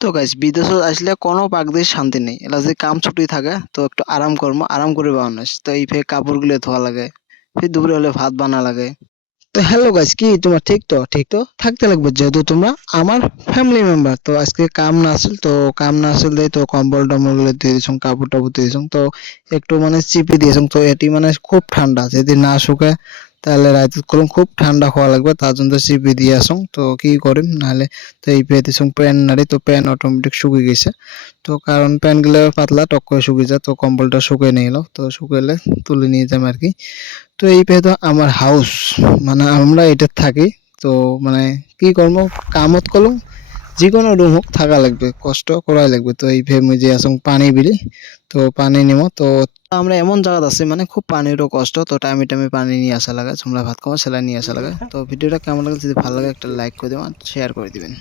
তো গাইস বিদেশত আসলে কোনো পাকদের শান্তি নেই, এলা যে কাম ছুটি থাকে তো একটু আরাম করবো, আরাম করে বানাস তো এই ফের কাপড়গুলো ধোয়া লাগে, ফির দুপুরে হলে ভাত বানা লাগে। তো হ্যালো গাইস, কি তোমার ঠিক তো থাকতে লাগবে, যেহেতু তোমরা আমার ফ্যামিলি মেম্বার। তো আজকে কাম না আসল দেই তো কম্বল টম্বল গুলো দিয়ে দিছুম, কাপড় টাপড় দিয়ে দিছুম। তো একটু মানে চিপি দিয়েছুম, তো এটি মানে খুব ঠান্ডা, যদি না শুকায় তাহলে রাইতে করুম খুব ঠান্ডা হওয়া লাগবে, তার জন্য চিপি দিয়ে আসুন। তো কি করিম নাহলে, তো এই পেয়ে দিছুম প্যান নাড়ি, তো প্যান অটোমেটিক শুকিয়ে গেছে। তো কারণ প্যান গুলো পাতলা টক করে শুকিয়ে যায়, তো কম্বলটা শুকিয়ে নিয়ে এলো, তো শুকাইলে তুলে নিয়ে যাম আর কি। তো এই পেয়ে আমার হাউস, মানে আমরা এটা থাকি। তো মানে কি করব, কামত কলম যিকোনো রুম হোক থাকা লাগবে, কষ্ট করাই লাগবে। তো এই ভেবে যে আসং পানি বিলি, তো পানি নিব। তো আমরা এমন জায়গা আছে মানে খুব পানিরও কষ্ট, তো টাইমে টাইমে পানি নিয়ে আসা লাগে, তোমরা ভাত খাওয়া সেলাই নিয়ে আসা লাগে। তো ভিডিওটা কেমন লাগে, যদি ভালো লাগে একটা লাইক করে দেবেন, শেয়ার করে দিবেন।